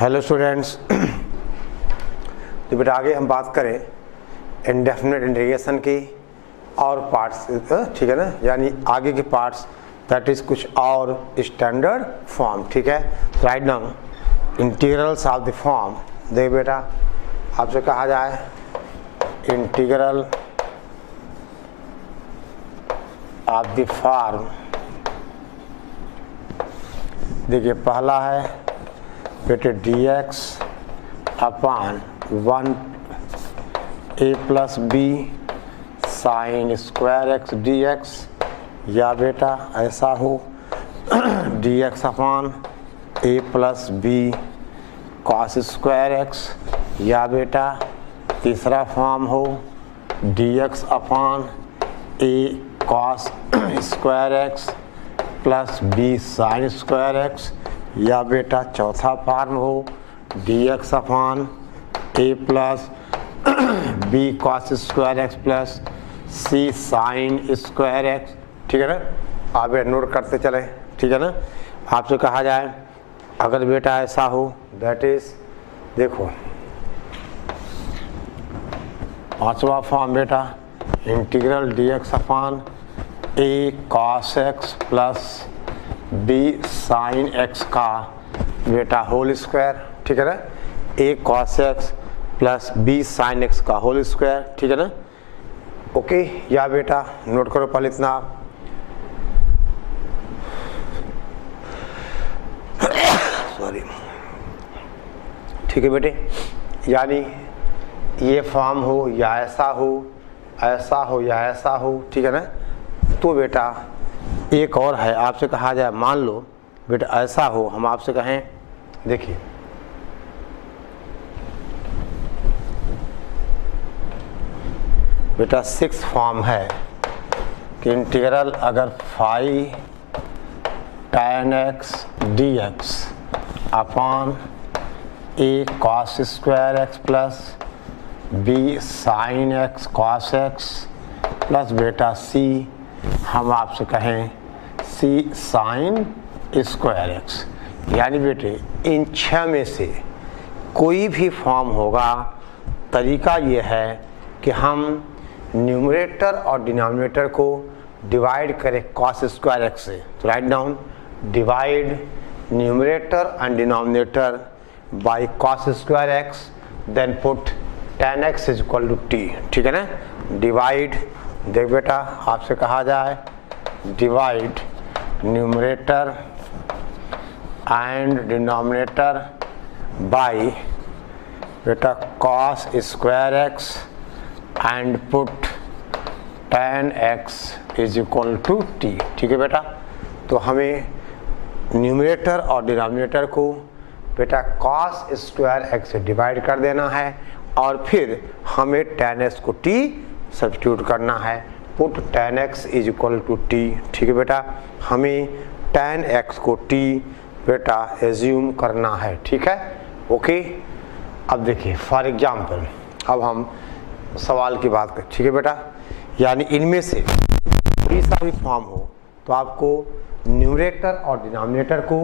Hello students. तो बेटा आगे हम बात करें इंडेफिनिट इंटीग्रेशन की और पार्ट्स, ठीक है ना, यानी आगे के पार्ट्स दैट इज कुछ और स्टैंडर्ड फॉर्म। ठीक है, right now integrals of the form. देख बेटा आपसे कहा जाए इंटीग्रल ऑफ द फॉर्म। देखिए पहला है बेटे dx upon 1 a plus b sine square x dx, या बेटा ऐसा हो dx upon a plus b cos square x, या बेटा तीसरा फॉर्म हो dx upon a cos square x plus b sine square x, या बेटा चौथा फॉर्म हो dx upon a plus b cos square x plus c sine square x. ठीक है ना, आप नोट करते चले। ठीक है ना, आपसे कहा जाए अगर बेटा ऐसा हो दैट इज, देखो पांचवा फॉर्म बेटा integral dx upon a cos x plus b sine x का बेटा होल स्क्वायर। ठीक है ना, a cos x plus b sine x का होल स्क्वायर। ठीक है ना, ओके। या बेटा नोट करो पहले इतना, सॉरी। ठीक है बेटे, यानी ये फॉर्म हो या ऐसा हो, ऐसा हो या ऐसा हो। ठीक है ना, तो बेटा एक और है, आपसे कहा जाए मान लो बेटा ऐसा हो, हम आपसे कहें देखिए बेटा 6 फॉर्म है कि इंटीग्रल अगर फाई tan x dx upon a cos square x plus b sine x cos x plus बेटा c हम आपसे कहें c साइन स्क्वायर एक्स, यानी बेटे इन 6 में से कोई भी फॉर्म होगा। तरीका ये है कि हम न्यूमरेटर और डिनोमिनेटर को डिवाइड करें cos स्क्वायर एक्स से। तो right down divide numerator and denominator by cos square x, then put tan x is equal to t। ठीक है ना, डिवाइड, देख बेटा आपसे कहा जाए divide numerator and denominator by बेटा cos square x and put tan x is equal to t। ठीक है बेटा, तो हमें न्यूमरेटर और डिनोमिनेटर को बेटा cos स्क्वायर एक्स से डिवाइड कर देना है और फिर हमें tan x को t सब्स्टिट्यूट करना है। Put tan x is equal to t। ठीक है बेटा, हमें tan x को t बेटा एज्यूम करना है। ठीक है, ओके। अब देखिए फॉर एग्जांपल, अब हम सवाल की बात करें। ठीक है बेटा, यानी इनमें से कोई सा भी फॉर्म हो तो आपको न्यूमरेटर और डिनोमिनेटर को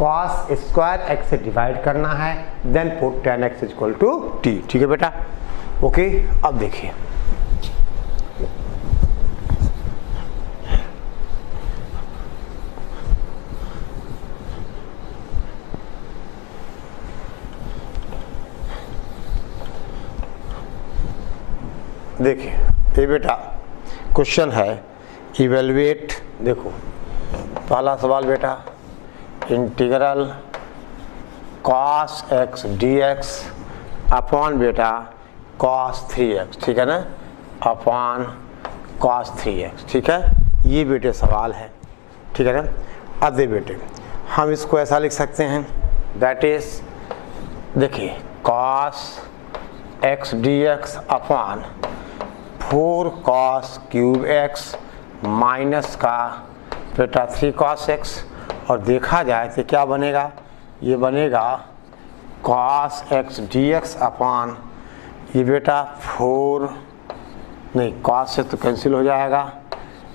cos स्क्वायर एक्स से डिवाइड करना है, then put tan x is equal to t। ठीक है बेटा, ओके। अब देखिए देखिए ये बेटा क्वेश्चन है इवेलुएट। देखो पहला सवाल बेटा integral cos x dx upon बेटा cos 3x। ठीक है ना, अपॉन cos 3x। ठीक है, ये बेटे सवाल है। ठीक है ना, अब दे बेटे हम इसको ऐसा लिख सकते हैं दैट इज, देखिए cos x dx upon 4 cos cube x minus का बेटा 3 cos x, और देखा जाए तो क्या बनेगा, ये बनेगा cos x dx अपान ये बेटा 4, नहीं cos से तो कैंसिल हो जाएगा,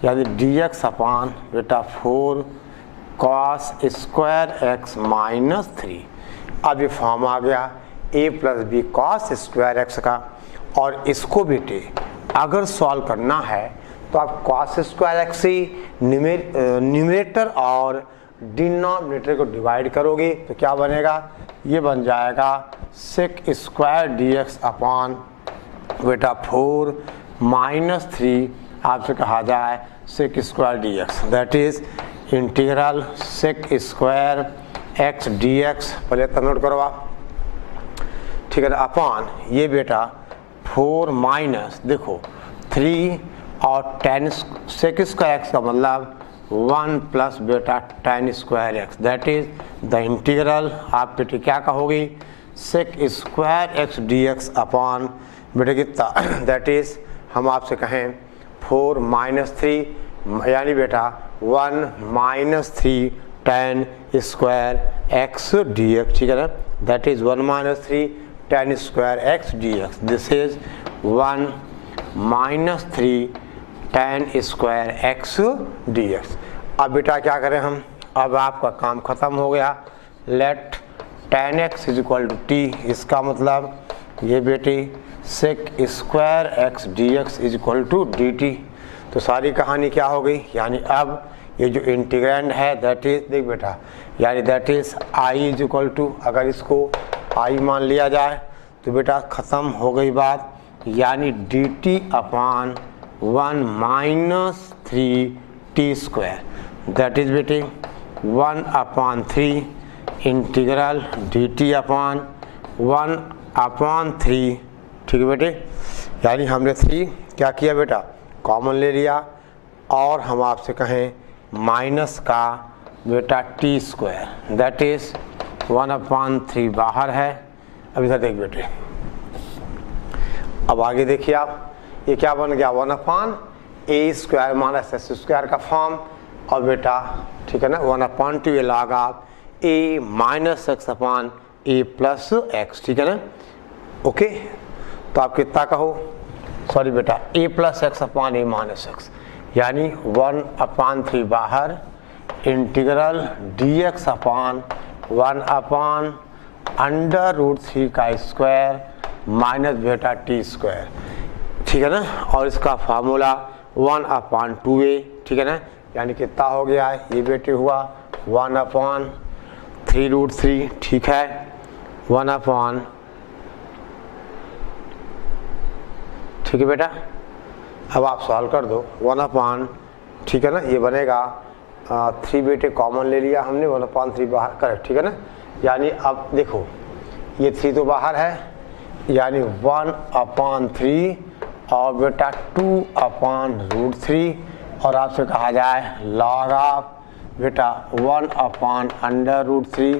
यानी dx अपान बेटा 4 cos स्क्वायर x माइनस 3, अब ये फॉर्म आ गया a plus b cos square x का। और इसको बेटे अगर सॉल्व करना है तो आप कॉस स्क्वायर एक्स से न्यूमरेटर और डिनोमिनेटर को डिवाइड करोगे तो क्या बनेगा, ये बन जाएगा sec square d x upon बेटा 4 माइनस 3 आपसे कहा जाए sec square d x, that is integral sec square x d x. पहले तो नोट करो आप, ठीक है ना, अपॉन ये बेटा 4 माइनस देखो 3 और 10 सेक स्क्वायर एक्स का मतलब 1 प्लस बेटा 10 square x, that is the integral आप बेटे क्या कहोगे sec square x d x upon बेटे कितना, दैट इज हम आपसे कहें 4 माइनस 3 यानी बेटा 1 minus 3 10 square x d x, ठीक है ना, that is 1 minus 3 10 square x d x, this is 1 minus 3 10 square x d x. अब बेटा क्या करें हम, अब आपका काम खत्म हो गया, let 10x is equal to t, इसका मतलब ये बेटी sec square x d x is equal to d t. तो सारी कहानी क्या हो गई, यानी अब ये जो इंटीग्रैंड है दैट इज देख बेटा यानी that is i is equal to, अगर इसको i मान लिया जाए तो बेटा ख़त्म हो गई बात, यानी D T upon 1 minus 3 T square, that is बेटे 1 upon 3 integral D T upon 1 upon 3, ठीक है बेटे, यानी हमने 3 क्या किया बेटा कॉमन ले लिया और हम आपसे कहें माइनस का बेटा t square, that is 1 upon 3 बाहर है। अब इधर देख बेटे, अब आगे देखिए आप, ये क्या बन गया 1 अपॉन ए स्क्वायर माइनस एस स्क्वायर का फॉर्म, और बेटा ठीक है ना 1 अपॉन 2 ये लगा आप ए माइनस एक्स अपॉन ए प्लस एक्स, ठीक है ना, ओके। तो आप कितना कहो, सॉरी बेटा a plus x upon a minus x, यानी 1 अपॉन 3 बाहर integral d x upon 1 upon under root 3 का स्क्वायर माइनस बेटा टी स्क्वायर, ठीक है ना, और इसका फार्मूला 1 अपॉन 2a, ठीक है ना, यानी कितना हो गया है ये बेटे हुआ 1 अपॉन 3 रूट 3, ठीक है, 1 अपॉन, ठीक है बेटा। अब आप सॉल्व कर दो 1 अपॉन, ठीक है ना, ये बनेगा 3 बेटे कॉमन ले लिया हमने, 1 अपॉन 3 बाहर करेक्ट, ठीक है ना, यानी अब देखो ये 3 तो बाहर है, यानी 1 अपॉन 3 और बेटा 2 अपॉन रूट 3, और आपसे कहा जाए लॉग ऑफ बेटा 1 upon under root 3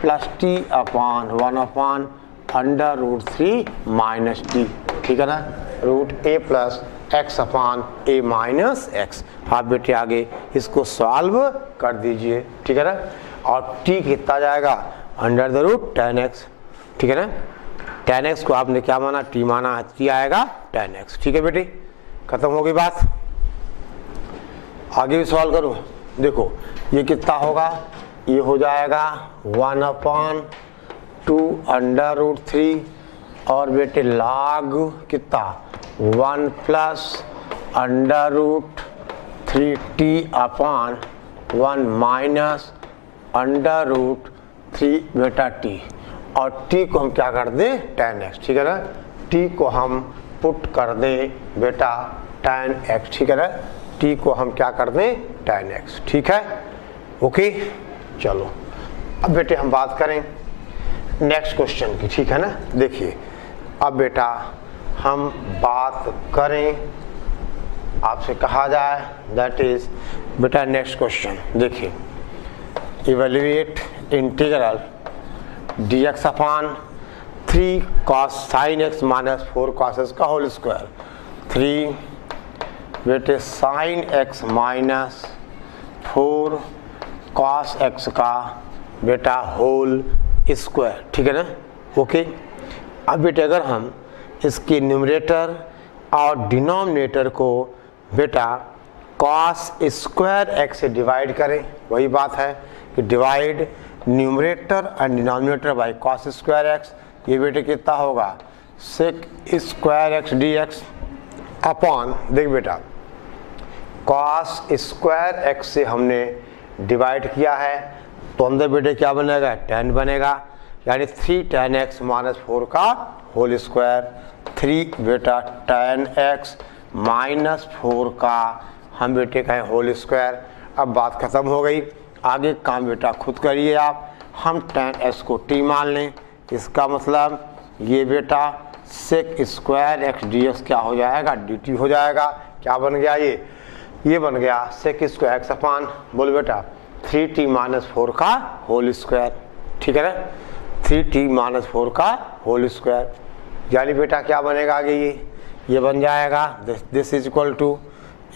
plus t upon 1 upon under root 3 minus t, ठीक है ना, root a plus x upon a minus x. आप बेटे आगे इसको सॉल्व कर दीजिए, ठीक है ना, और टी कितना जाएगा अंडर द रूट 10x, ठीक है ना, 10x को आपने क्या माना टी माना, टी आएगा 10x, ठीक है बेटे, खत्म हो गई बात। आगे भी सवाल करूँ, देखो ये कितना होगा, ये हो जाएगा 1 अपॉन 2 अंडर रूट 3 और बेटे लॉग कितना 1 plus under root 3t upon 1 minus under root 3 बेटा t, और t को हम क्या कर दें 10x, ठीक है ना, t को हम पुट कर दें बेटा 10x, ठीक है ना, t को हम क्या कर दें 10x, ठीक है, ओके। चलो अब बेटे हम बात करें नेक्स्ट क्वेश्चन की, ठीक है ना। देखिए अब बेटा हम बात करें, आपसे कहा जाए दैट इज बेटा नेक्स्ट क्वेश्चन, देखिए evaluate integral d x upon 3 cos sin x minus 4 cos x का होल स्क्वायर, 3 बेटे sin x minus 4 cos x का बेटा होल स्क्वायर, ठीक है ना, ओके। अब बेटे अगर हम इसके न्यूमरेटर और डिनोमिनेटर को बेटा cos स्क्वायर x से डिवाइड करें, वही बात है कि divide numerator and denominator by cos square x, ये बेटे कितना होगा sec square x d x upon, देख बेटा कॉस स्क्वायर एक्स से हमने डिवाइड किया है तो अंदर बेटे क्या बनेगा 10 बनेगा, यानी 3 tan x माइनस 4 का होल स्क्वायर, 3 बेटा tan x माइनस 4 का हम बेटे कहें होल स्क्वायर। अब बात खत्म हो गई, आगे काम बेटा खुद करिए आप। हम tan x को t मान लें, इसका मतलब ये बेटा sec square x d x क्या हो जाएगा dt हो जाएगा। क्या बन गया ये बन गया सेक स्क्वायर एक्स अपान, बोल बेटा 3t माइनस 4 का होल स्क्वायर, ठीक है ना, 3t माइनस 4 का होल स्क्वायर, यानी बेटा क्या बनेगा आगे ये बन जाएगा this is equal to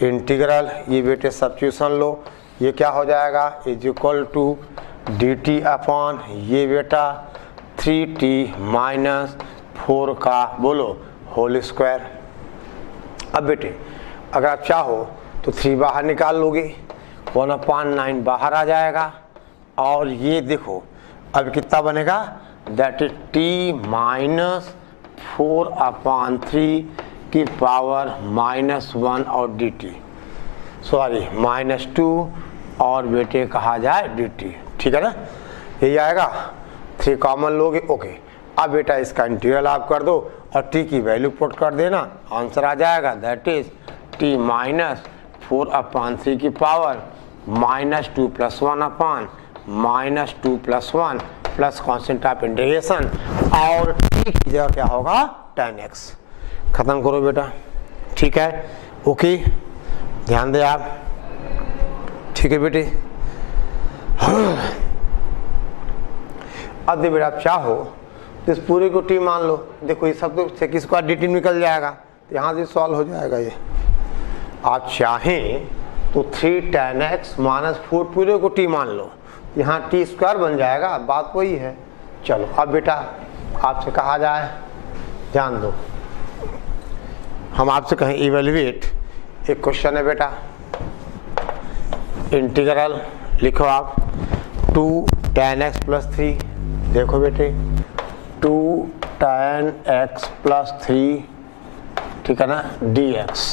integral, ये बेटे सब्स्टिट्यूशन लो, ये क्या हो जाएगा is equal to dt upon ये बेटा 3t माइनस 4 का बोलो होल स्क्वायर। अब बेटे अगर आप चाहो तो 3 बाहर निकाल लोगे, 1/9 बाहर आ जाएगा, और ये देखो अब कितना बनेगा दैट इज t माइनस 4/3 की पावर -1 और dt, सॉरी -2 और बेटे कहा जाए dt, ठीक है ना, यही आएगा। 3 कॉमन लोगे, ओके। अब बेटा इसका इंटीग्रल आप कर दो और t की वैल्यू पुट कर देना, आंसर आ जाएगा दैट इज t माइनस 4/3 की power -2 + 1 upon -2 + 1 plus constant of integration, और t की जगह क्या होगा tan x। खत्म करो बेटा, ठीक है, ओके, ध्यान दे आप, ठीक है बेटे। अब बेटा आप चाहो तो इस पूरे को t मान लो, देखो ये सब तो सेक स्क्वायर dt निकल जाएगा, तो यहाँ से सॉल्व हो जाएगा ये। आप चाहें तो 3 tan x माइनस 4 पूरे को t मान लो, यहाँ t स्क्वायर बन जाएगा, बात वही है। चलो अब बेटा आपसे कहा जाए, ध्यान दो, हम आपसे कहें इवेल्युएट, एक क्वेश्चन है बेटा, इंटीग्रल लिखो आप 2 tan x + 3, देखो बेटे 2 tan x + 3, ठीक है ना, dx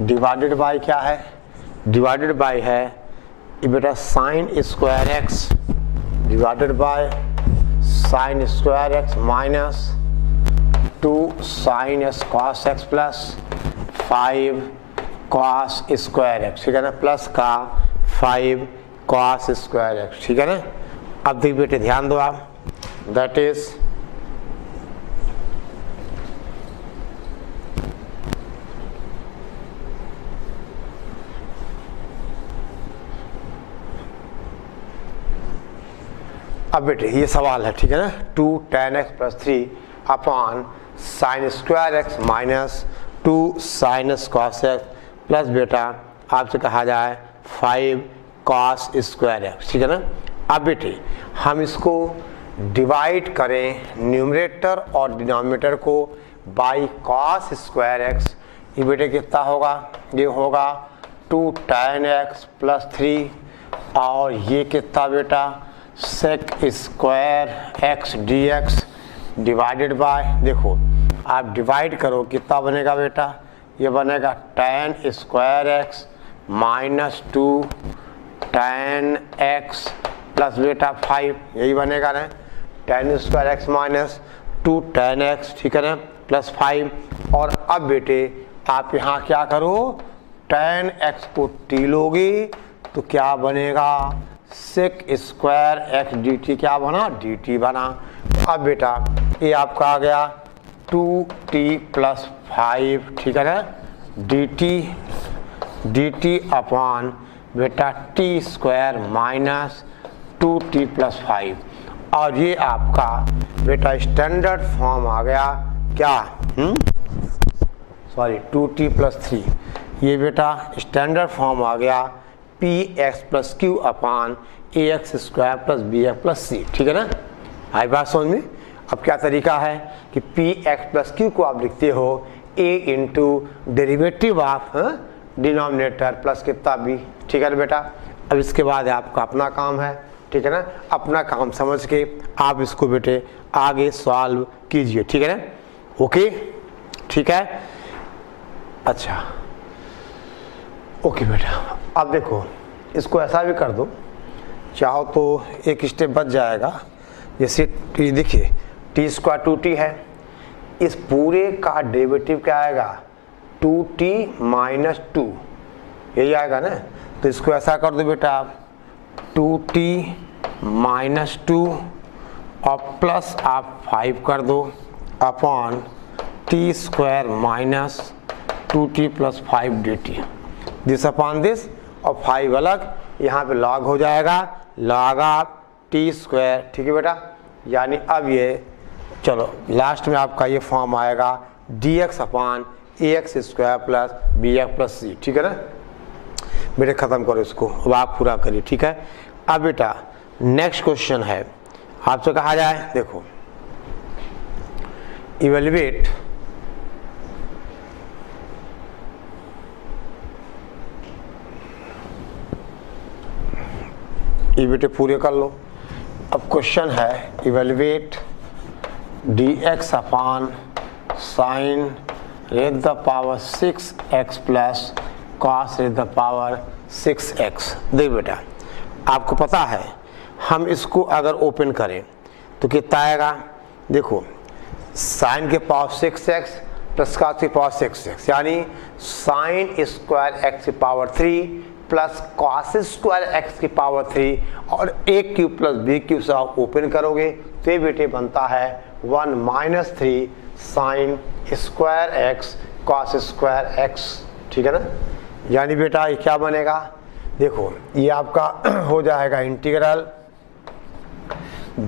डिवाइडेड बाय क्या है, डिवाइडेड बाय है ये बेटा sign square x divided bye sine square x minus 2 sin s cos x plus 5 cos square x, ठीक है ना, प्लस का 5 cos स्क्वायर एक्स, ठीक है ना। अब देख बेटे ध्यान दो आप, दैट इज अब बेटे ये सवाल है, ठीक है ना, 2 tan x + 3 upon sine square x minus 2 sin s cos x plus बेटा आपसे कहा जाए 5 cos स्क्वायर एक्स, ठीक है ना। अब बेटे हम इसको डिवाइड करें न्यूमरेटर और डिनोमिनेटर को बाई cos स्क्वायर एक्स, ये बेटे कितना होगा, ये होगा 2 tan x + 3 और ये कितना बेटा sec square x d x divided by, देखो आप डिवाइड करो कितना बनेगा बेटा, ये बनेगा tan square x minus 2 tan x plus बेटा 5, यही बनेगा ना, tan square x minus 2 tan x, ठीक है ना, प्लस 5। और अब बेटे आप यहाँ क्या करो, tan x को t लोगे तो क्या बनेगा sec square x d t, क्या बना dt बना। अब बेटा ये आपका आ गया 2t + 5, ठीक है ना, dt अपॉन बेटा t स्क्वायर माइनस 2t + 5, और ये आपका बेटा स्टैंडर्ड फॉर्म आ गया क्या, सॉरी 2t + 3, ये बेटा स्टैंडर्ड फॉर्म आ गया px + q upon ax² + bx + c, ठीक है ना। आई बात समझ में। अब क्या तरीका है कि px + q को आप लिखते हो a into derivative of denominator plus कितना b, ठीक है ना बेटा। अब इसके बाद आपका अपना काम है, ठीक है ना। अपना काम समझ के आप इसको बेटे आगे सॉल्व कीजिए, ठीक है ना। ओके, ठीक है। अच्छा ओके बेटा, अब देखो इसको ऐसा भी कर दो, चाहो तो एक स्टेप बच जाएगा। जैसे टी, देखिए टी स्क्वायर 2t है, इस पूरे का डेरिवेटिव क्या आएगा 2t माइनस 2, यही आएगा ना। तो इसको ऐसा कर दो बेटा आप 2t माइनस 2 और प्लस आप 5 कर दो upon T square minus 2t plus 5 dt, this upon this, और 5 अलग, यहाँ पे लॉग हो जाएगा, लॉग ऑफ टी स्क्वायर, ठीक है बेटा। यानी अब ये चलो लास्ट में आपका ये फॉर्म आएगा dx upon ax square plus bx plus c, ठीक है ना। बेटे ख़त्म करो इसको, अब आप पूरा करिए, ठीक है। अब बेटा नेक्स्ट क्वेश्चन है, आपसे कहा जाए देखो इवेल्युएट ये बेटे पूरे कर लो। अब क्वेश्चन है evaluate dx upon sine raise the power 6x plus cos raise the power 6x। देख बेटा आपको पता है हम इसको अगर ओपन करें तो कितना आएगा, देखो साइन के पावर 6x प्लस कॉस की पावर 6x, यानी साइन स्क्वायर x की power 3 plus cos square x की पावर 3 और a cube plus b cube से आप ओपन करोगे तो ये बेटे बनता है 1 minus 3 sign square x cos square x, ठीक है ना। यानी बेटा ये क्या बनेगा, देखो ये आपका हो जाएगा integral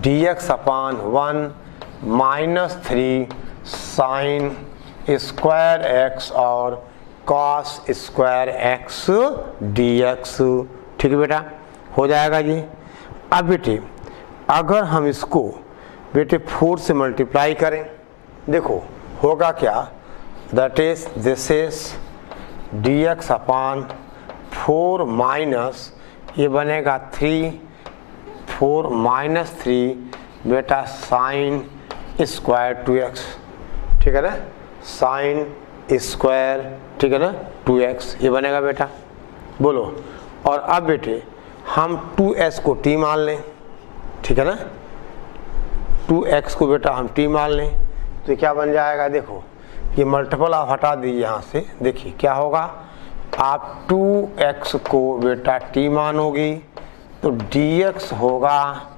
dx upon 1 minus 3 sign square x और कॉस स्क्वायर x dx, ठीक है बेटा, हो जाएगा जी। अब बेटे अगर हम इसको बेटे 4 से मल्टीप्लाई करें, देखो होगा क्या, that is this is dx upon 4 minus ये बनेगा 3, 4 माइनस 3 बेटा साइन स्क्वायर 2x, ठीक है ना, साइन स्क्वायर, ठीक है ना 2x ये बनेगा बेटा, बोलो। और अब बेटे हम 2s को t मान लें, ठीक है ना, 2x को बेटा हम t मान लें तो क्या बन जाएगा, देखो ये मल्टीपल आप हटा दीजिए यहाँ से, देखिए क्या होगा, आप 2x को बेटा t मानोगी तो dx होगा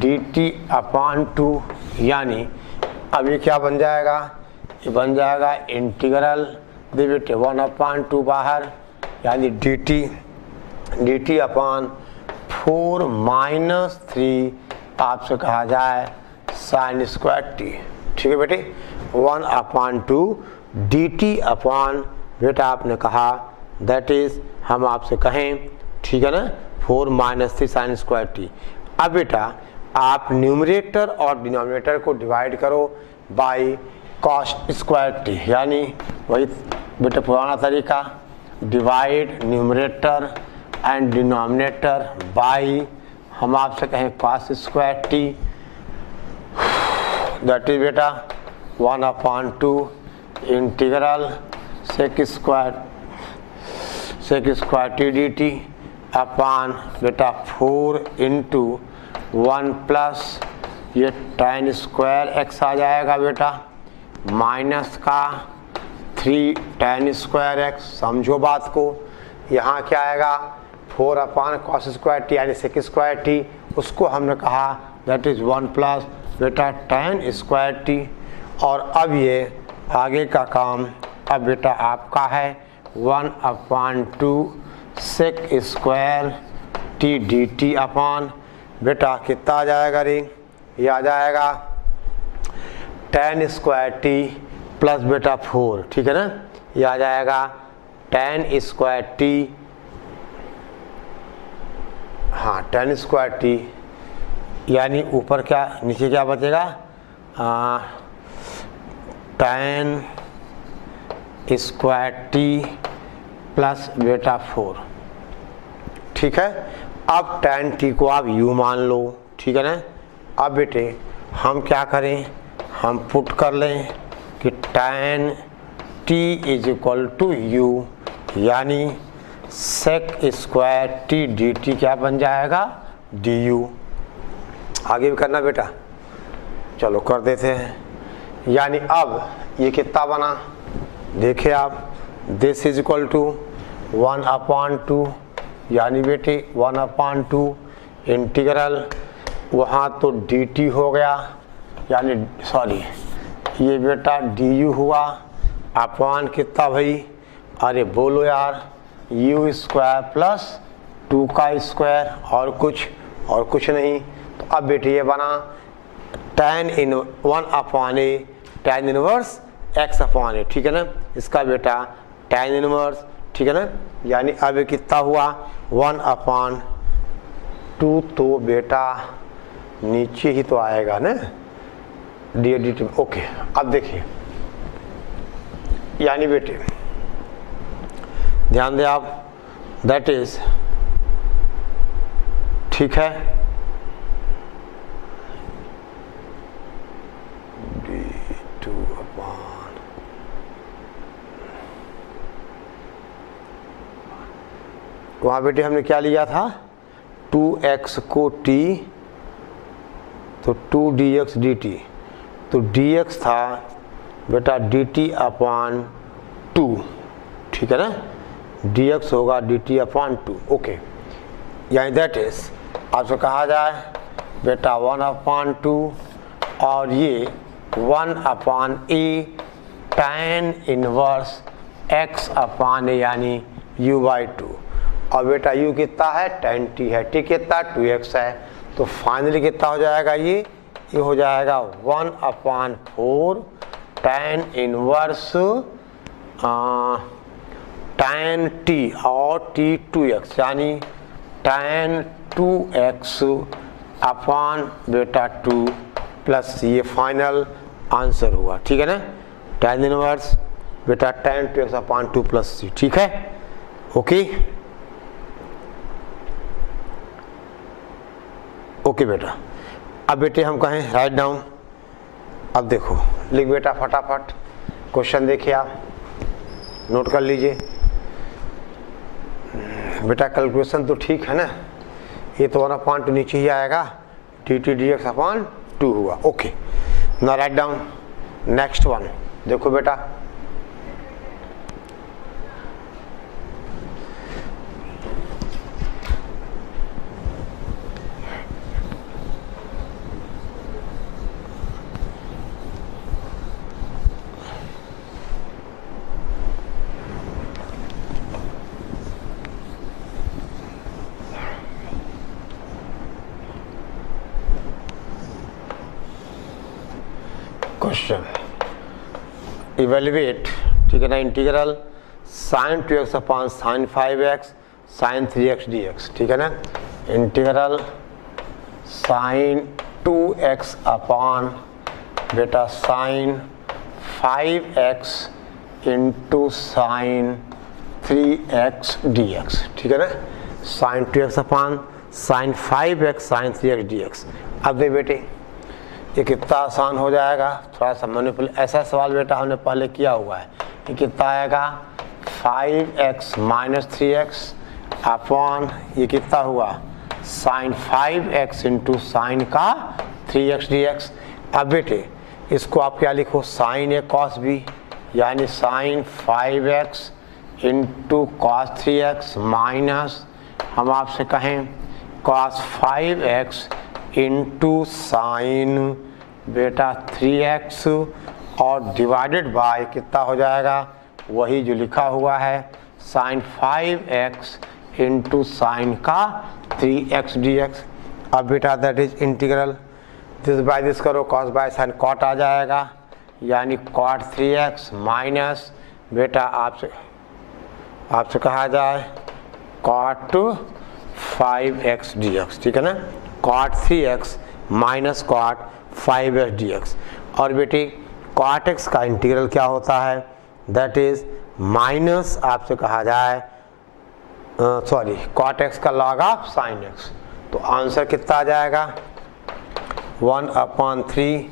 dt अपॉन 2, यानी अब ये क्या बन जाएगा, ये बन जाएगा इंटीग्रल दे बेटे 1 अपॉन 2 बाहर, यानी dt अपॉन 4 माइनस 3 आपसे कहा जाए साइन स्क्वायर t, ठीक है बेटे, 1 अपॉन 2 dt अपॉन बेटा आपने कहा दैट इज हम आपसे कहें, ठीक है ना, 4 माइनस 3 साइन स्क्वायर t। अब बेटा आप न्यूमरेटर और डिनोमिनेटर को डिवाइड करो बाय कॉस स्क्वायर t, यानी वही बेटा पुराना तरीका, divide numerator and denominator by हम आपसे कहें cos square t, that is बेटा 1 upon 2 integral sec square t dt upon बेटा 4 इंटू 1 प्लस ये tan स्क्वायर x आ जाएगा बेटा माइनस का 3 tan स्क्वायर x, समझो बात को, यहाँ क्या आएगा 4 अपॉन कॉस स्क्वायर t यानी सेक स्क्वायर t, उसको हमने कहा दैट इज 1 प्लस बेटा tan स्क्वायर t। और अब ये आगे का काम अब बेटा आपका है 1 upon 2 sec square t dt upon बेटा कितना आ जाएगा रे, ये आ जाएगा tan स्क्वायर t प्लस बेटा 4, ठीक है ना, ये आ जाएगा tan स्क्वायर t, हाँ tan स्क्वायर t, यानी ऊपर क्या नीचे क्या बचेगा, tan स्क्वायर t प्लस बेटा 4, ठीक है। अब tan t को आप u मान लो, ठीक है ना। अब बेटे हम क्या करें, हम पुट कर लें कि tan t is equal to u, यानी sec स्क्वायर t dt क्या बन जाएगा, du। आगे भी करना बेटा, चलो कर देते हैं। यानी अब ये कितना बना, देखिए आप, दिस इज इक्वल टू 1/2, यानी बेटे 1/2 इंटीग्रल, वहाँ तो dt हो गया, यानी सॉरी ये बेटा du हुआ, अपॉन कितना भाई, अरे बोलो यार, u स्क्वायर प्लस 2 का स्क्वायर, और कुछ नहीं। तो अब बेटे ये बना tan इन 1/a tan इनवर्स x/a, ठीक है ना। इसका बेटा tan इनवर्स, ठीक है ना। यानी अब ये कितना हुआ 1/2, तो बेटा नीचे ही तो आएगा ना dt। ओके, अब देखिए, यानी बेटे ध्यान दें आप, दैट इज, ठीक है, वहाँ बेटे हमने क्या लिया था, 2x को t, तो 2dx dt, तो dx था बेटा dt/2, ठीक है ना, dx होगा dt/2। ओके, यानी दैट इज आपसे कहा जाए बेटा 1/2, और ये 1/a tan इनवर्स x/a, यानी u/2। और बेटा u कितना है, tan t है, t कितना 2x है, तो फाइनली कितना हो जाएगा, ये हो जाएगा 1/4 tan इनवर्स tan t और t 2x, यानी tan 2x अपॉन बेटा 2 प्लस ये फाइनल आंसर हुआ, ठीक है ना। tan इनवर्स बेटा tan 2x upon 2 plus c, ठीक है। ओके ओके बेटा, अब बेटे हम कहें राइट डाउन। अब देखो, लिख बेटा फटाफट, क्वेश्चन देखिए आप, नोट कर लीजिए बेटा। कैलकुलेशन तो ठीक है ना, ये तो 1/2 नीचे ही आएगा, dt dx/2 हुआ। ओके, ना राइट डाउन। नेक्स्ट वन देखो बेटा, क्वेश्चन इवेल्युएट, ठीक है ना, integral sin 2x upon sin 5x sin 3x dx, ठीक है ना। इंटीग्रल sin 2x अपॉन बेटा sin 5x into sin 3x dx, ठीक है ना। sin 2x upon sin 5x sin 3x dx। अब दे बेटे ये कितना आसान हो जाएगा, थोड़ा सा मैनिपुलेट, ऐसा सवाल बेटा हमने पहले किया हुआ है। ये कितना आएगा 5x माइनस 3x अपॉन ये कितना हुआ sin 5x इंटू साइन का 3x dx। अब बेटे इसको आप क्या लिखो, sin a cos b, यानी sin 5x into cos 3x minus हम आपसे कहें cos 5x इंटू साइन बेटा 3x और डिवाइडेड बाय कितना हो जाएगा, वही जो लिखा हुआ है sin 5x इंटू साइन का 3x dx। अब बेटा that is integral this by this करो, cos बाय साइन cot आ जाएगा, यानी cot 3x माइनस बेटा आपसे कहा जाए cot 5x dx, ठीक है ना। cot 3x minus cot 5x dx। और बेटी cot x का इंटीग्रल क्या होता है, दैट इज माइनस आपसे कहा जाए सॉरी कॉट एक्स का लॉग ऑफ साइन एक्स। तो आंसर कितना आ जाएगा 1/3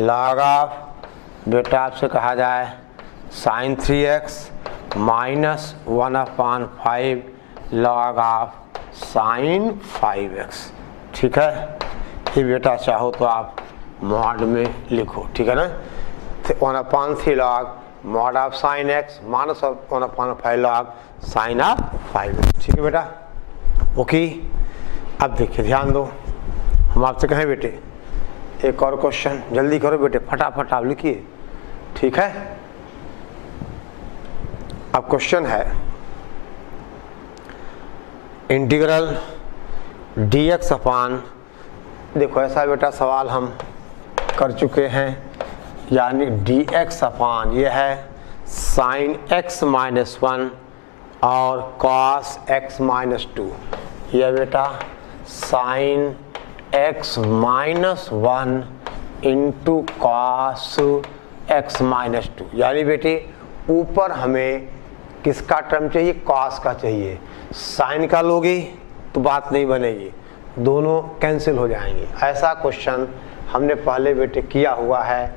लॉग ऑफ बेटा आपसे कहा जाए sine 3x minus 1/5 log of sine 5x। ठीक है, ये बेटा चाहो तो आप मॉड में लिखो, ठीक है ना। 1/3 log mod of sine x minus 1/5 log sign of 5x। ठीक है बेटा, ओके। अब देखिए ध्यान दो, हम आपसे कहें बेटे एक और क्वेश्चन, जल्दी करो बेटे, फटाफट आप लिखिए, ठीक है। अब क्वेश्चन है इंटीग्रल dx अपान, देखो ऐसा बेटा सवाल हम कर चुके हैं, यानी dx अपान ये है साइन x माइनस 1 और कॉस x माइनस 2। यह बेटा sine x minus 1 into cos x minus 2, यानी बेटे ऊपर हमें किसका टर्म चाहिए, कॉस का चाहिए। साइन का लोगे तो बात नहीं बनेगी, दोनों कैंसिल हो जाएंगे। ऐसा क्वेश्चन हमने पहले बेटे किया हुआ है,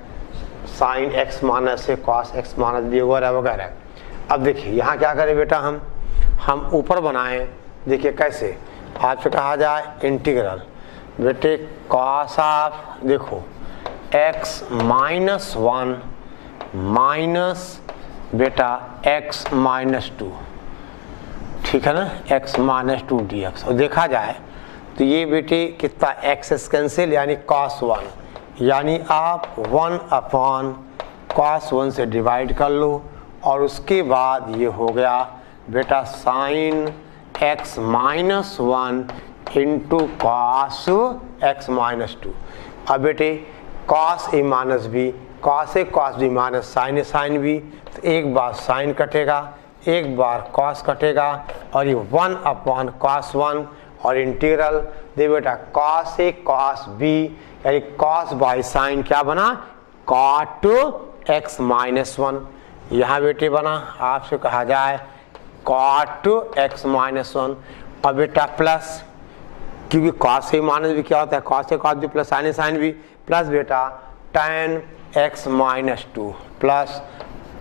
साइन x माइनस से कॉस x माइनस बी वगैरह वगैरह। अब देखिए यहाँ क्या करें बेटा, हम ऊपर बनाएं, देखिए कैसे, आपसे कहा जाए इंटीग्रल बेटे कॉस ऑफ, देखो x माइनस 1 माइनस बेटा x माइनस 2, ठीक है ना, x माइनस 2 dx। और देखा जाए तो ये बेटे कितना x कैंसिल, यानी cos 1, यानी आप 1/cos 1 से डिवाइड कर लो, और उसके बाद ये हो गया बेटा sine x minus 1 into cos x minus 2। अब बेटे cos a minus b, cos a cos b minus sine a sine b, तो एक बार साइन कटेगा, एक बार cos कटेगा, और ये 1/cos 1 और इंटीग्रल दे बेटा cos a cos b, यानी cos बाई साइन क्या बना, cot x माइनस 1। यहाँ बेटे बना, आपसे कहा जाए cot x माइनस 1, और बेटा प्लस, क्योंकि cos a माइनस भी क्या होता है, cos a cos b plus sine a sine b, plus बेटा tan x minus 2 plus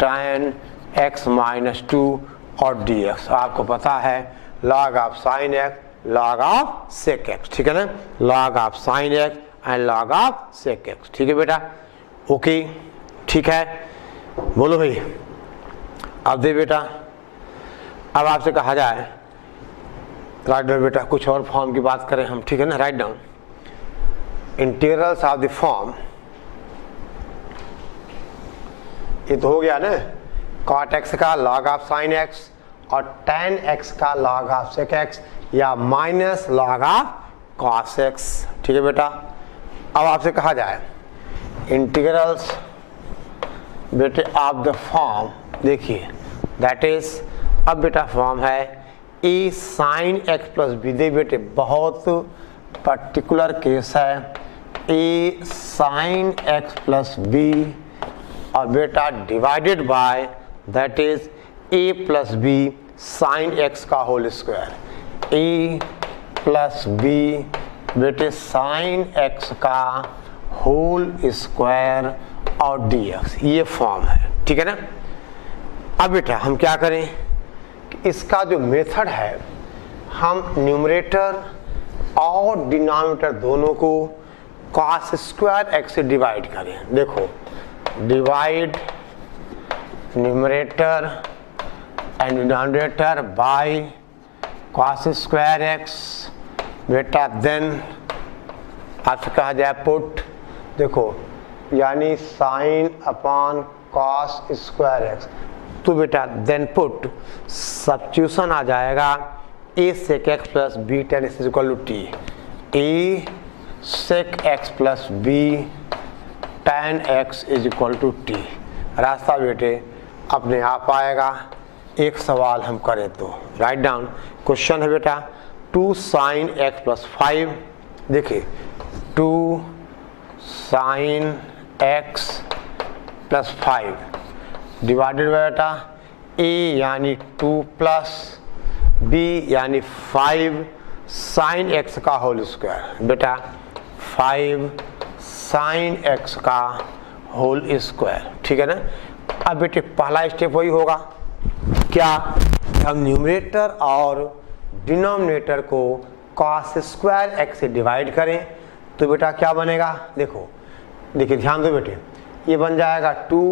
tan x minus 2 और dx। आपको पता है log of sine x log of sec x, ठीक है ना, log of sine x and log of sec x। ठीक है बेटा, ओके, ठीक है, बोलो भाई। अब दे बेटा, अब आपसे कहा जाए राइट डाउन बेटा, कुछ और फॉर्म की बात करें हम, ठीक है ना, write down integrals of the form, ये तो हो गया ना, cot x का log ऑफ साइन x और tan x का log ऑफ sec x, या minus log of cos x। ठीक है बेटा, अब आपसे कहा जाए इंटीग्रल्स बेटे ऑफ द फॉर्म, देखिए दैट इज, अब बेटा फॉर्म है a sine x plus b, दे बेटे बहुत पर्टिकुलर केस है, a sine x plus b और बेटा divided by that is a plus b sine x का whole square, a plus b बेटे साइन x का होल स्क्वायर और dx, ये फॉर्म है, ठीक है ना। अब बेटा हम क्या करें कि इसका जो मेथड है, हम न्यूमरेटर और डिनोमिनेटर दोनों को cos स्क्वायर x से डिवाइड करें। देखो divide numerator and denominator by cos square x बेटा, देन आपसे कहा जाए पुट, देखो यानी sine upon cos square x, तो बेटा देन पुट सब्स्टिट्यूशन आ जाएगा a sec x plus b tan x equal to t, a sec x plus b tan x is equal to t। रास्ता बेटे अपने आप आएगा। एक सवाल हम करें तो राइट डाउन, क्वेश्चन है बेटा 2 साइन x प्लस 5, देखिए 2 sine x plus 5 divided by बेटा a यानी 2 प्लस b यानी 5 साइन x का होल स्क्वायर। बेटा 5 साइन x का होल स्क्वायर, ठीक है ना। अब बेटे पहला स्टेप वही होगा, क्या हम न्यूमरेटर और डिनोमिनेटर को cos स्क्वायर x से डिवाइड करें तो बेटा क्या बनेगा, देखिए ध्यान दो बेटे, ये बन जाएगा 2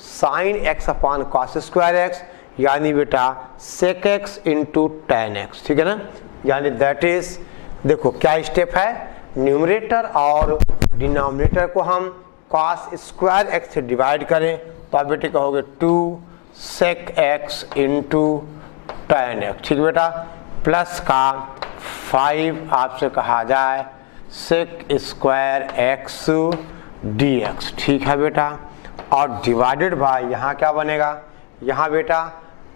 साइन x अपान cos स्क्वायर x, यानी बेटा sec x into tan x, ठीक है ना। यानी दैट इज, देखो क्या स्टेप है, न्यूमरेटर और डिनोमिनेटर को हम cos स्क्वायर x से डिवाइड करें तो आप बेटे कहोगे 2 sec x into tan x, ठीक है बेटा, प्लस का 5 आपसे कहा जाए sec स्क्वायर x dx, ठीक है बेटा, और डिवाइडेड बाय यहाँ क्या बनेगा, यहाँ बेटा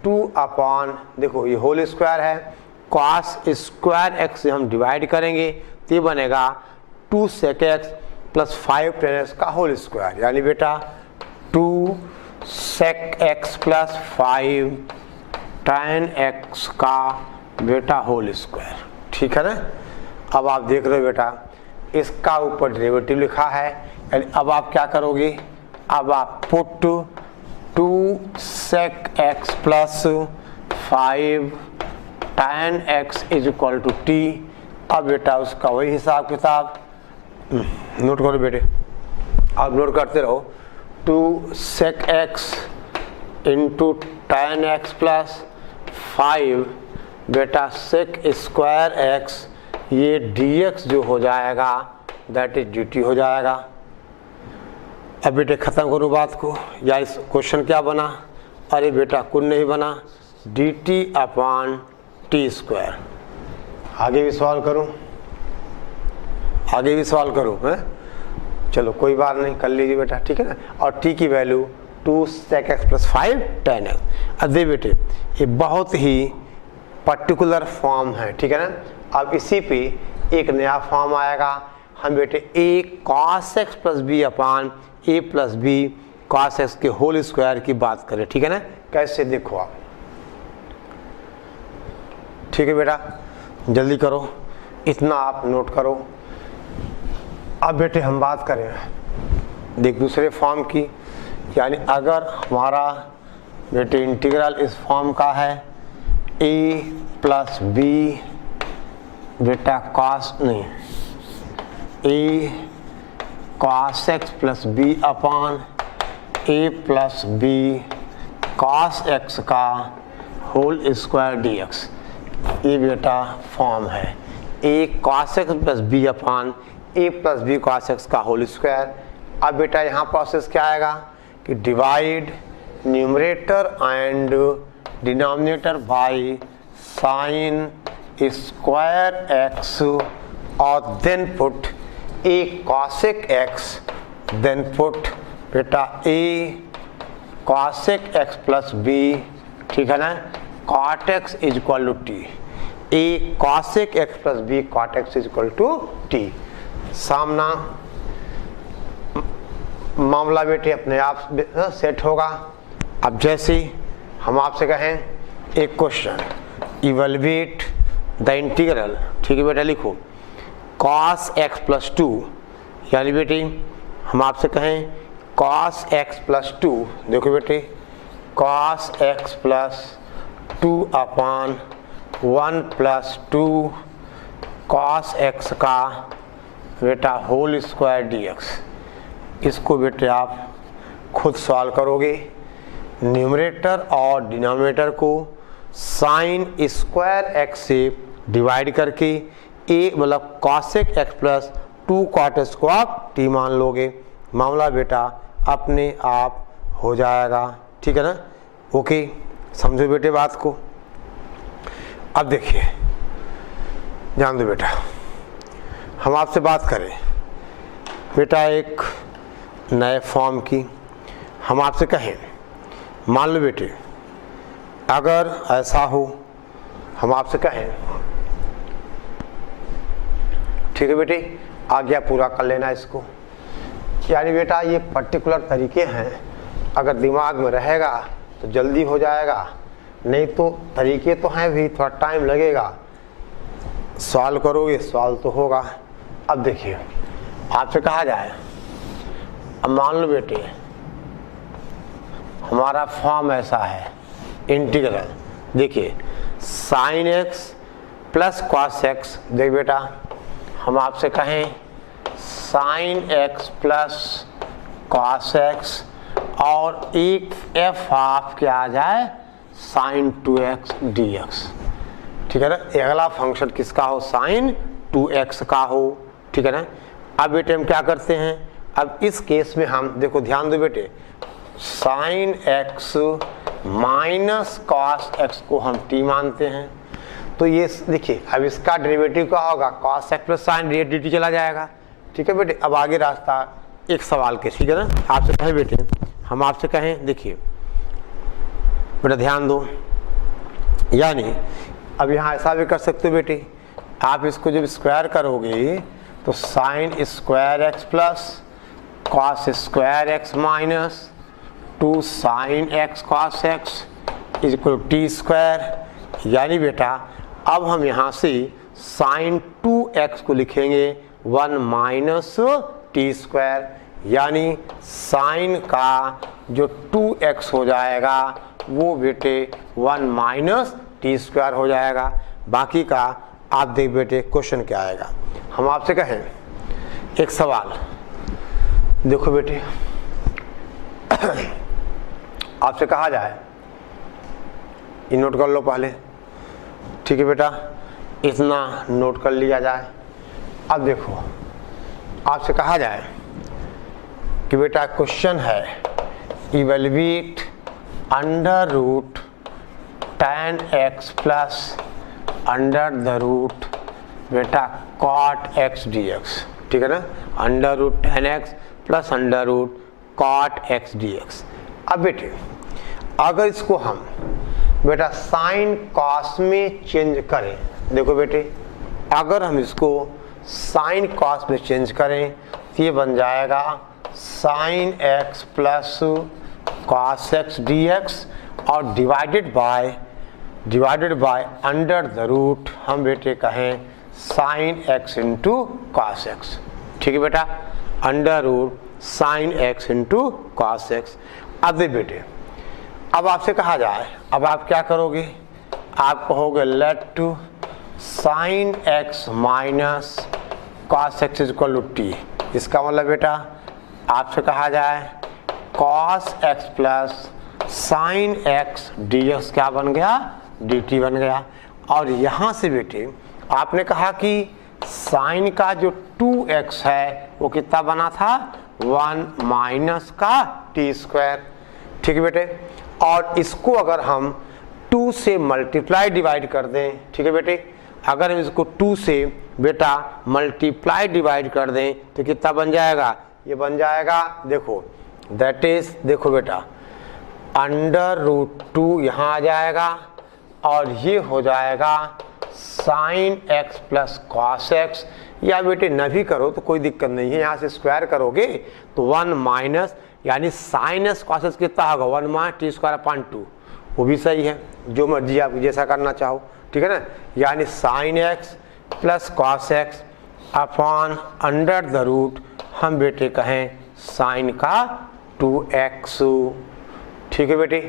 2 अपान, देखो ये होल स्क्वायर है, cos स्क्वायर x से हम डिवाइड करेंगे तो ये बनेगा 2 sec x plus 5 tan x का होल स्क्वायर, यानी बेटा 2 sec x plus 5 tan x का बेटा होल स्क्वायर, ठीक है ना। अब आप देख रहे हो बेटा इसका ऊपर डेरिवेटिव लिखा है, अब आप क्या करोगे, अब आप put 2 sec x plus 5 tan x is equal to t। अब बेटा उसका वही हिसाब किताब नोट करो बेटे, आप नोट करते रहो, 2 sec x into tan x plus 5 बेटा sec स्क्वायर x, ये dx जो हो जाएगा दैट इज dt हो जाएगा। अब बेटे ख़त्म करो बात को, या इस क्वेश्चन क्या बना, अरे बेटा कुछ नहीं बना, dt अपान टी स्क्वायर। आगे भी सवाल करूं, आगे भी सवाल करूं है, चलो कोई बात नहीं, कर लीजिए बेटा, ठीक है ना। और t की value 2 sec x plus 5 tan x। अब दे बेटे ये बहुत ही पर्टिकुलर फॉर्म है, ठीक है ना। अब इसी पे एक नया फॉर्म आएगा, हम बेटे a cos x plus b upon a plus b cos x के होल स्क्वायर की बात करें, ठीक है ना। कैसे देखो आप, ठीक है बेटा, जल्दी करो, इतना आप नोट करो। अब बेटे हम बात करें देख दूसरे फॉर्म की, यानी अगर हमारा बेटे इंटीग्रल इस फॉर्म का है a प्लस b बेटा cos नहीं a cos x plus b upon a plus b cos x का होल स्क्वायर dx, ये बेटा फॉर्म है a cos x plus b upon a plus b cos x का whole square. अब बेटा यहाँ प्रोसेस क्या आएगा कि divide numerator and denominator by sine square x और then put a cosec x, then put बेटा a cosec x plus b, ठीक है ना, cot x is equal to t, a cosec x plus b cot x is equal to t। सामना मामला बेटे अपने आप सेट होगा। अब जैसे हम आपसे कहें एक क्वेश्चन, इवेलुएट द इंटीग्रल, ठीक है बेटा, लिखो cos x प्लस 2, यानी बेटे हम आपसे कहें cos x प्लस 2, देखो बेटे cos x प्लस 2 अपान 1 प्लस 2 cos x का बेटा होल स्क्वायर dx। इसको बेटे आप खुद सॉल्व करोगे, न्यूमरेटर और डिनोमिनेटर को साइन स्क्वायर x से डिवाइड करके a मतलब cosec x plus 2 cot x को आप t मान लोगे, मामला बेटा अपने आप हो जाएगा, ठीक है ना। ओके, समझो बेटे बात को। अब देखिए ध्यान दो बेटा, हम आपसे बात करें बेटा एक नए फॉर्म की, हम आपसे कहें मान लो बेटे अगर ऐसा हो, हम आपसे कहें, ठीक है बेटे, आज्ञा पूरा कर लेना इसको, यानी बेटा ये पर्टिकुलर तरीके हैं, अगर दिमाग में रहेगा तो जल्दी हो जाएगा, नहीं तो तरीके तो हैं भी, थोड़ा टाइम लगेगा, सॉल्व करोगे सॉल्व तो होगा। अब देखिए आपसे कहा जाए, अब मान लो बेटे हमारा फॉर्म ऐसा है इंटीग्रल, देखिए sign x plus cos x, देख बेटा हम आपसे कहें sign x plus cos x और एक एफ ऑफ क्या आ जाए साइन 2x dx, ठीक है ना। अगला फंक्शन किसका हो, साइन 2x का हो, ठीक है ना। अब बेटे हम क्या करते हैं, अब इस केस में हम देखो ध्यान दो बेटे, sine x minus cos x को हम t मानते हैं, तो ये देखिए अब इसका डेरिवेटिव क्या होगा, cos x plus sign dt चला जाएगा, ठीक है बेटे। अब आगे रास्ता एक सवाल के, ठीक है ना। आपसे कहें बेटे, हम आपसे कहें देखिए बेटा ध्यान दो, यानी अब यहाँ ऐसा भी कर सकते हो बेटे, आप इसको जब स्क्वायर करोगे तो sine square x plus cos square x minus 2 sine x cos x is equal to t square, यानी बेटा अब हम यहाँ से साइन 2x को लिखेंगे 1 माइनस टी स्क्वायर, यानी साइन का जो 2x हो जाएगा वो बेटे 1 माइनस टी स्क्वायर हो जाएगा। बाकी का आप देख बेटे क्वेश्चन क्या आएगा। हम आपसे कहें एक सवाल, देखो बेटे आपसे कहा जाए, ये नोट कर लो पहले, ठीक है बेटा, इतना नोट कर लिया जाए। अब देखो आपसे कहा जाए कि बेटा क्वेश्चन है evaluate under root tan x plus under the root बेटा cot x dx, ठीक है ना, under root tan x plus under root cot x dx। अब बेटे अगर इसको हम बेटा साइन कॉस में चेंज करें, देखो बेटे अगर हम इसको साइन कॉस में चेंज करें तो ये बन जाएगा sine x plus cos x dx और divided by under the root हम बेटे कहें sine x into cos x, ठीक है बेटा, under root sine x into cos x। अब दे बेटे अब आपसे कहा जाए, अब आप क्या करोगे, आप कहोगे let to sine x minus cos x is equal to t, इसका मतलब बेटा आपसे कहा जाए cos x plus sine x dx क्या बन गया, dt बन गया। और यहाँ से बेटे आपने कहा कि साइन का जो 2x है वो कितना बना था 1 माइनस का टी स्क्वायर, ठीक है बेटे। और इसको अगर हम 2 से मल्टीप्लाई डिवाइड कर दें, ठीक है बेटे, अगर हम इसको 2 से बेटा मल्टीप्लाई डिवाइड कर दें तो कितना बन जाएगा, ये बन जाएगा देखो दैट इज देखो बेटा अंडर रूट 2 यहाँ आ जाएगा और ये हो जाएगा sine x plus cos x, या बेटे न भी करो तो कोई दिक्कत नहीं है, यहाँ से स्क्वायर करोगे तो 1 माइनस यानी साइन एक्स कॉस एक्स कितना होगा 1 माइनस टी स्क्वायर अपॉन 2, वो भी सही है, जो मर्जी आप जैसा करना चाहो, ठीक है ना। यानी sine x plus cos x upon under the root हम बेटे कहें साइन का 2x, ठीक है बेटे,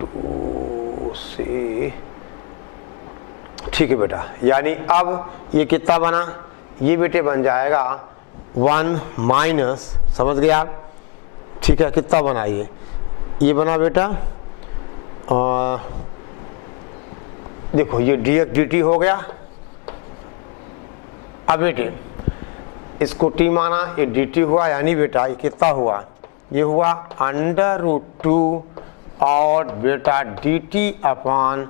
2 से, ठीक है बेटा। यानी अब ये कितना बना, ये बेटे बन जाएगा 1 माइनस, समझ गए आप, ठीक है, कितना बना ये बना बेटा देखो ये dx dt हो गया। अब बेटे इसको t माना, ये dt हुआ, यानी बेटा ये कितना हुआ, ये हुआ अंडर रूट 2 और बेटा dt upon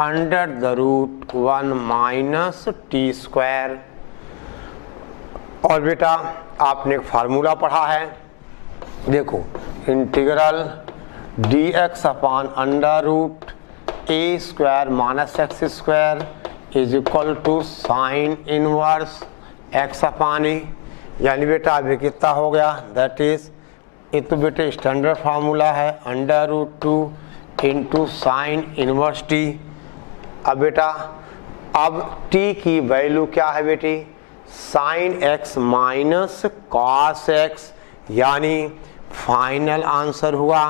under the root 1 minus t square. और बेटा आपने एक फार्मूला पढ़ा है, देखो integral dx upon under root a square minus x square is equal to sine inverse x upon a, यानी बेटा अभी कितना हो गया दैट इज ये तो बेटे स्टैंडर्ड फार्मूला है, √2 इंटू साइन इनवर्स टी। अब बेटा अब t की वैल्यू क्या है बेटी, sine x minus cos x, यानी फाइनल आंसर हुआ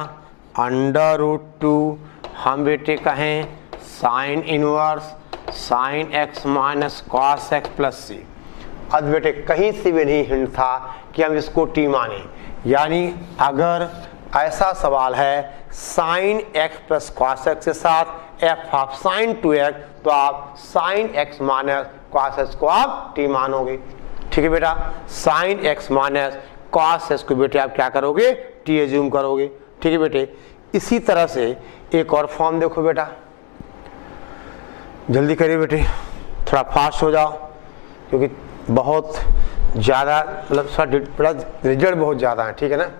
√2, हम बेटे कहें sine inverse sine x minus cos x plus C. अब बेटे कहीं से भी नहीं हिंट था कि हम इसको t माने, यानी अगर ऐसा सवाल है sine x plus cos x के साथ f ऑफ साइन 2x, तो आप sine x minus cos x को आप t मानोगे। ठीक है बेटा, sine x minus cos x को बेटे आप क्या करोगे, t एज्यूम करोगे। ठीक है बेटे, इसी तरह से एक और फॉर्म देखो बेटा, जल्दी करिए बेटे, थोड़ा फास्ट हो जाओ क्योंकि बहुत ज़्यादा मतलब रिजल्ट बहुत ज़्यादा है। ठीक है ना,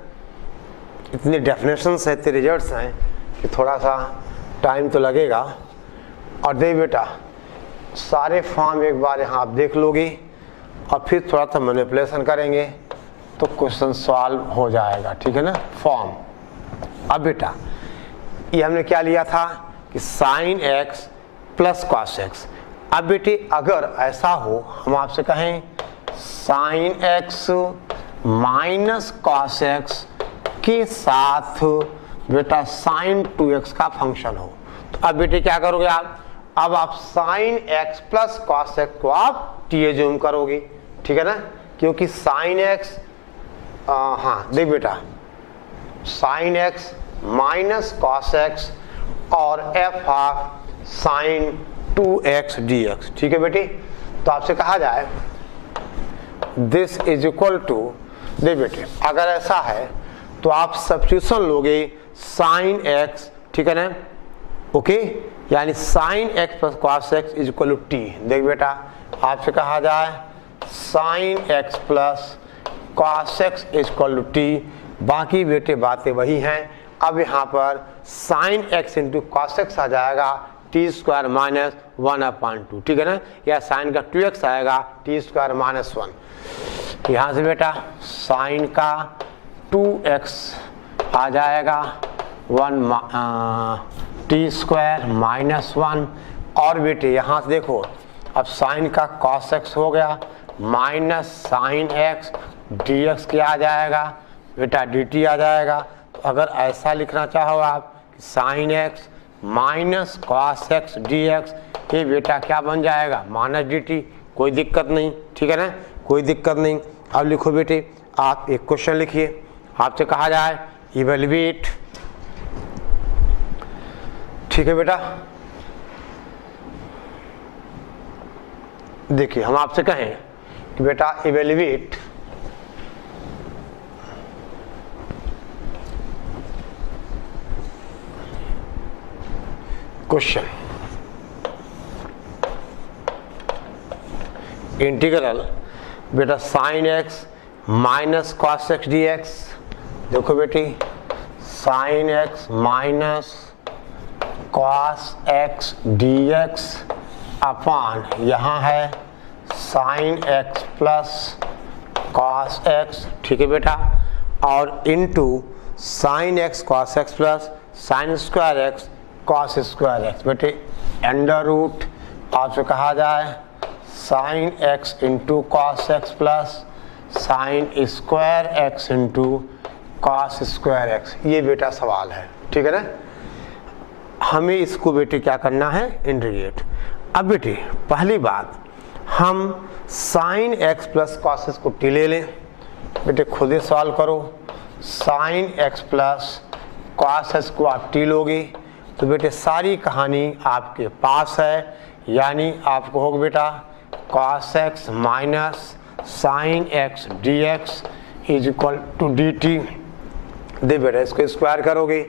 इतने डेफिनेशंस हैं, इतने रिजल्ट्स हैं कि थोड़ा सा टाइम तो लगेगा। और दे बेटा सारे फॉर्म एक बार यहाँ आप देख लोगे और फिर थोड़ा सा मैनिपुलेशन करेंगे तो क्वेश्चन सॉल्व हो जाएगा। ठीक है ना, फॉर्म। अब बेटा ये हमने क्या लिया था कि sine x plus cos x। अब बेटे अगर ऐसा हो, हम आपसे कहें sine x minus cos x के साथ बेटा साइन 2x का फंक्शन हो, तो अब बेटे क्या करोगे आप, अब आप sine x plus cos x को आप t एज्यूम करोगे। ठीक है ना, क्योंकि साइन x हाँ देख बेटा sine x minus cos x और f of sine 2x dx। ठीक है बेटी, तो आपसे कहा जाए दिस इज इक्वल टू, देख बेटे अगर ऐसा है तो आप सब्स्टिट्यूशन लोगे साइन x, ठीक है ना, ओके, यानी sine x plus cos x is equal to t। देख बेटा आपसे कहा जाए sine x plus cos x is equal to t, बाकी बेटे बातें वही हैं। अब यहाँ पर sine x into cos x आ जाएगा टी स्क्वायर माइनस 1/2। ठीक है ना, या साइन का 2x आएगा टी स्क्वायर माइनस 1। यहाँ से बेटा साइन का 2x आ जाएगा 1 टी स्क्वायर माइनस 1। और बेटे यहाँ से देखो अब साइन का कॉस x हो गया माइनस साइन x dx क्या आ जाएगा बेटा dt आ जाएगा। तो अगर ऐसा लिखना चाहो आप sine x minus cos x dx, ये बेटा क्या बन जाएगा माइनस dt, कोई दिक्कत नहीं। ठीक है ना, कोई दिक्कत नहीं। अब लिखो बेटे, आप एक क्वेश्चन लिखिए, आपसे कहा जाए इवेल्युएट। ठीक है बेटा, देखिए हम आपसे कहें कि बेटा इवेल्युएट क्वेश्चन इंटीग्रल बेटा sine x minus cos x dx। देखो बेटी sine x minus cos x dx अपान यहाँ है sine x plus cos x। ठीक है बेटा, और into sine x cos x plus sine square x cos square x। बेटे अंडर रूट आपसे कहा जाए sine x into cos x plus sine square x into cos square x, ये बेटा सवाल है। ठीक है ना, हमें इसको बेटे क्या करना है इंटीग्रेट। अब बेटे पहली बात हम sine x plus cos x को t ले लें। बेटे खुद ही सॉल्व करो, sine x plus cos x को आप t लोगे तो बेटे सारी कहानी आपके पास है, यानी आपको होगा बेटा cos x minus sine x dx is equal to dt। दे बेटा इसको स्क्वायर करोगे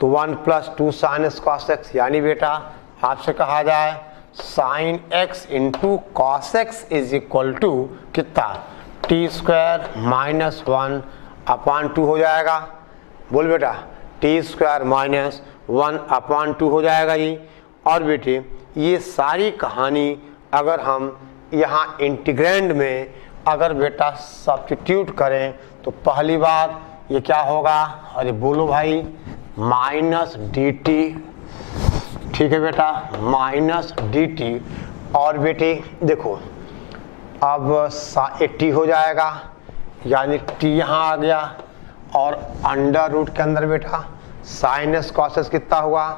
तो 1 प्लस 2 साइन कॉस x, यानी बेटा आपसे कहा जाए sine x into cos x is equal to कितना टी स्क्वायर माइनस 1/2 हो जाएगा। बोल बेटा टी स्क्वायर माइनस 1/2 हो जाएगा ये। और बेटे ये सारी कहानी अगर हम यहाँ इंटीग्रैंड में अगर बेटा सब्स्टिट्यूट करें तो पहली बात ये क्या होगा, अरे बोलो भाई, माइनस डी टी, ठीक है बेटा, माइनस डी टी। और बेटे देखो अब 80 हो जाएगा, यानी टी यहाँ आ गया, और अंडर रूट के अंदर बेटा साइनस कॉसस कितना हुआ,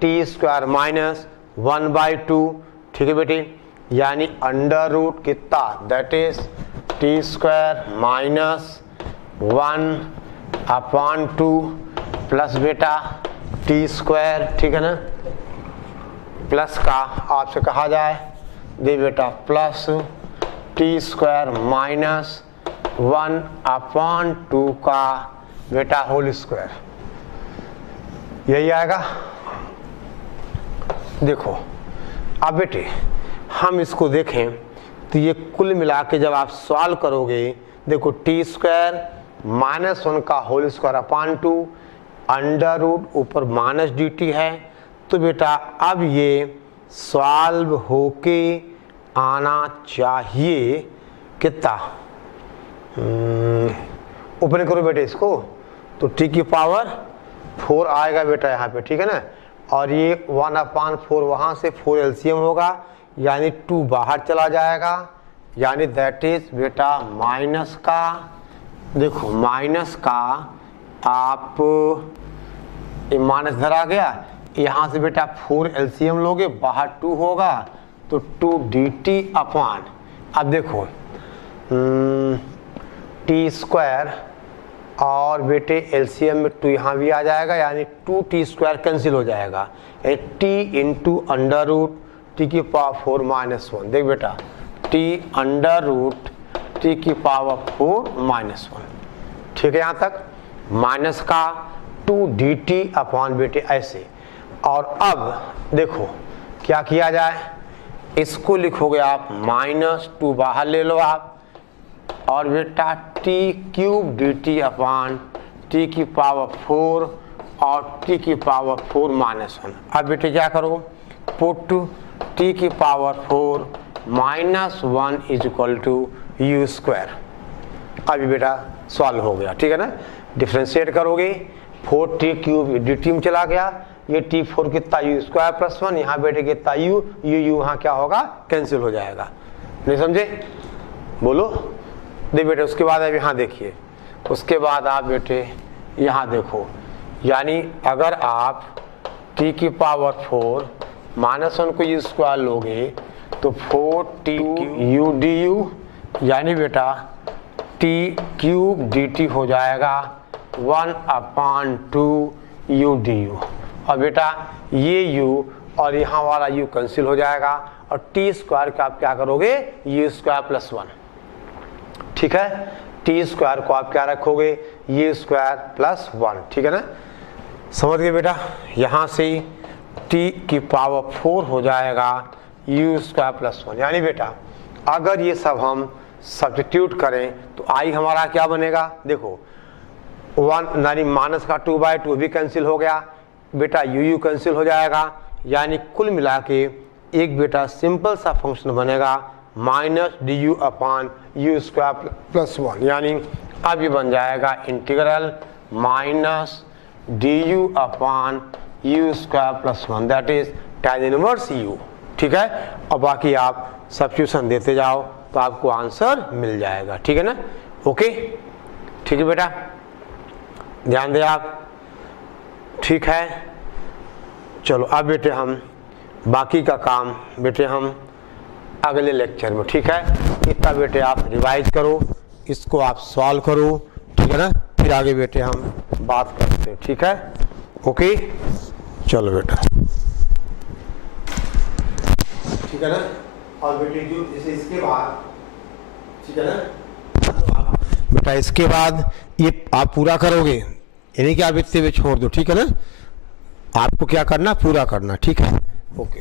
टी स्क्वायर माइनस 1/2, ठीक है बेटे, यानी अंडर रूट कितना, that is T square minus 1/2 plus बेटा टी स्क्वायर, ठीक है ना, प्लस का आपसे कहा जाए दे बेटा प्लस टी स्क्वायर माइनस 1/2 का बेटा होल स्क्वायर, यही आएगा। देखो अब बेटे हम इसको देखें तो ये कुल मिला के जब आप सॉल्व करोगे, देखो टी स्क्वायर माइनस 1 का होल स्क्वायर/2, अंडर रूट ऊपर माइनस डी टी है, तो बेटा अब ये सॉल्व होके आना चाहिए कितना, ओपन करो बेटे इसको, तो टी की पावर 4 आएगा बेटा यहाँ पे, ठीक है ना, और ये 1/4 वहाँ से 4 एलसीएम होगा, यानी 2 बाहर चला जाएगा, यानी दैट इज बेटा माइनस का, देखो माइनस का आप माइनस धरा गया, यहाँ से बेटा 4 एलसीएम लोगे, बाहर 2 होगा, तो 2 dt अपॉन, अब देखो टी स्क्वायर और बेटे एलसीएम में 2 यहाँ भी आ जाएगा, यानी 2t स्क्वायर कैंसिल हो जाएगा, t into under root t की पावर 4 माइनस 1, देख बेटा टी अंडर रूट टी की पावर 4 माइनस 1, ठीक है, यहाँ तक माइनस का 2 dt अपॉन बेटे ऐसे। और अब देखो क्या किया जाए, इसको लिखोगे आप -2 बाहर ले लो आप, और बेटा T cube D T upon T की पावर 4 और टी की पावर 4 माइनस 1। अब बेटे क्या करो, पुट टी की power 4 minus 1 is equal to u square. अभी बेटा सॉल्व हो गया, ठीक है ना, डिफ्रेंशिएट करोगे 4t क्यूब डी टी में चला गया, ये t4 कितना यू स्क्वायर प्लस 1, यहाँ बेटे कितना यू यहाँ क्या होगा, कैंसिल हो जाएगा, नहीं समझे, बोलो दे बेटे। उसके बाद अब यहाँ देखिए, उसके बाद आप बेटे यहाँ देखो, यानी अगर आप t की पावर 4 माइनस 1 को यू स्क्वायर लोगे तो 4t यू डी यू, यानी बेटा t क्यूब डी टी हो जाएगा 1/2 यू डी यू, और बेटा ये u और यहाँ वाला u कैंसिल हो जाएगा, और t स्क्वायर का आप क्या करोगे, यू स्क्वायर प्लस 1, ठीक है, टी स्क्वायर को आप क्या रखोगे, यू स्क्वायर प्लस 1, ठीक है ना, समझ गए बेटा। यहाँ से t की पावर 4 हो जाएगा यू स्क्वायर प्लस 1, यानी बेटा अगर ये सब हम सब्स्टिट्यूट करें तो आई हमारा क्या बनेगा, देखो 1 यानी माइनस का 2/2 भी कैंसिल हो गया बेटा, यू कैंसिल हो जाएगा, यानी कुल मिला के एक बेटा सिंपल सा फंक्शन बनेगा -du upon you square plus 1, यानी अब ये बन जाएगा integral -du upon you square plus 1, that is tan inverse u, ठीक है, और बाकी आप सब्स्टिट्यूशन देते जाओ तो आपको आंसर मिल जाएगा, ठीक है ना, ओके, ठीक है बेटा, ध्यान दें आप, ठीक है। चलो अब बेटे हम बाकी का काम बेटे हम अगले लेक्चर में, ठीक है, इतना बेटे आप रिवाइज करो, इसको आप सॉल्व करो, ठीक है ना, फिर आगे बेटे हम बात करते हैं, ठीक है, ओके, चलो बेटा, ठीक है ना, और बेटे जो जैसे इसके बाद, ठीक है ना, तो बेटा इसके बाद ये आप पूरा करोगे, यानी कि आप इतने में छोड़ दो, ठीक है ना, आपको क्या करना, पूरा करना, ठीक है, ओके।